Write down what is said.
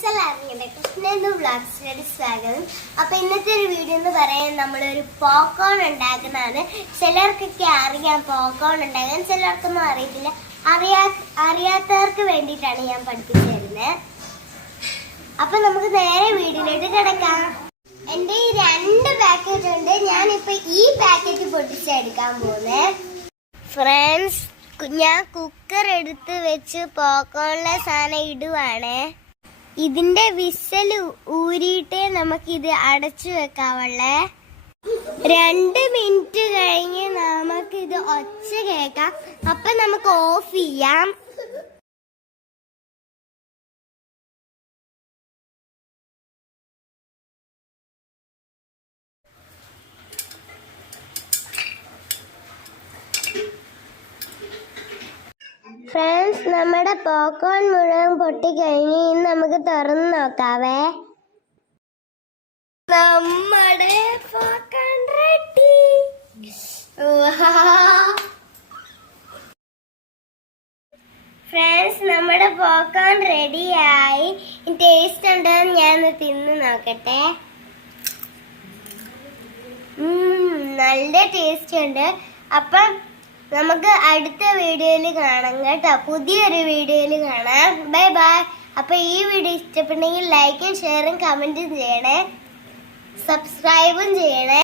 Friends എല്ലാവരും ബ്ലോഗ്സിലേക്ക് സ്വാഗതം. അപ്പൊ ഇന്നത്തെ ഒരു വീഡിയോ എന്ന് പറയാൻ നമ്മളൊരു പോക്കോൺ ഉണ്ടാക്കുന്നതാണ്. ചിലർക്കൊക്കെ അറിയാം പോക്കോൺ ഉണ്ടാക്കാൻ ചിലർക്കൊന്നും അറിയത്തില്ല. അറിയാ അറിയാത്തവർക്ക് വേണ്ടിയിട്ടാണ് ഞാൻ പഠിപ്പിച്ചു തരുന്നത് അപ്പൊ നമുക്ക് നേരെ വീഡിയോയിലോട്ട് കിടക്കാം. എന്റെ ഈ രണ്ട് പാക്കറ്റ് ഉണ്ട്. ഞാനിപ്പോൾ ഈ പാക്കറ്റ് പൊട്ടിച്ചെടുക്കാൻ പോകുന്നത് ഫ്രണ്ട്സ് ഞാൻ കുക്കർ എടുത്ത് വെച്ച് പോക്കോണിലെ സാധനം ഇടുവാണ്. ഇതിന്റെ വിസൽ ഊരിയിട്ടേ നമുക്കിത് അടച്ചു വെക്കാവുള്ളേ. രണ്ട് മിനിറ്റ് കഴിഞ്ഞ് നമുക്കിത് ഒച്ച കേൾക്കാം. അപ്പൊ നമുക്ക് ഓഫ് ചെയ്യാം. ഫ്രണ്ട്സ് നമ്മുടെ പോക്കോൺ മുഴുവൻ പൊട്ടിക്കഴിഞ്ഞ് ഇന്ന് നമുക്ക് തുറന്ന് നോക്കാവേ. നമ്മുടെ പോക്കോൺ റെഡി ഫ്രണ്ട്സ് നമ്മുടെ പോക്കോൺ റെഡിയായി ടേസ്റ്റ് ഉണ്ടോ ഞാൻ തിന്ന് നോക്കട്ടെ. നല്ല ടേസ്റ്റ് ഉണ്ട്. അപ്പം നമുക്ക് അടുത്ത വീഡിയോയിൽ കാണാം കേട്ടോ. പുതിയൊരു വീഡിയോയിൽ കാണാം. ബൈ ബൈ അപ്പോൾ ഈ വീഡിയോ ഇഷ്ടപ്പെട്ടെങ്കിൽ ലൈക്കും ഷെയറും കമന്റും ചെയ്യണേ. സബ്സ്ക്രൈബും ചെയ്യണേ.